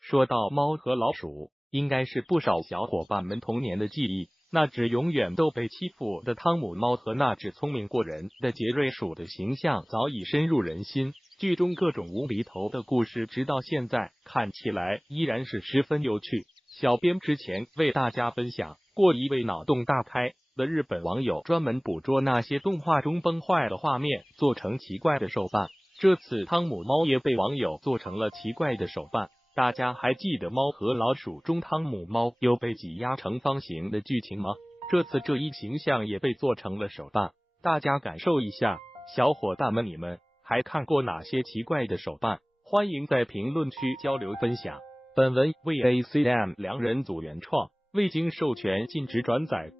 说到猫和老鼠，应该是不少小伙伴们童年的记忆。那只永远都被欺负的汤姆猫和那只聪明过人的杰瑞鼠的形象早已深入人心。剧中各种无厘头的故事，直到现在看起来依然是十分有趣。小编之前为大家分享过一位脑洞大开的日本网友专门捕捉那些动画中崩坏的画面，做成奇怪的手办。这次汤姆猫也被网友做成了奇怪的手办。大家还记得猫和老鼠中汤姆猫又被挤压成方形的剧情吗？这次这一形象也被做成了手办，大家感受一下。小伙伴们，你们还看过哪些奇怪的手办？欢迎在评论区交流分享。本文为 ACM 2人组原创，未经授权禁止转载。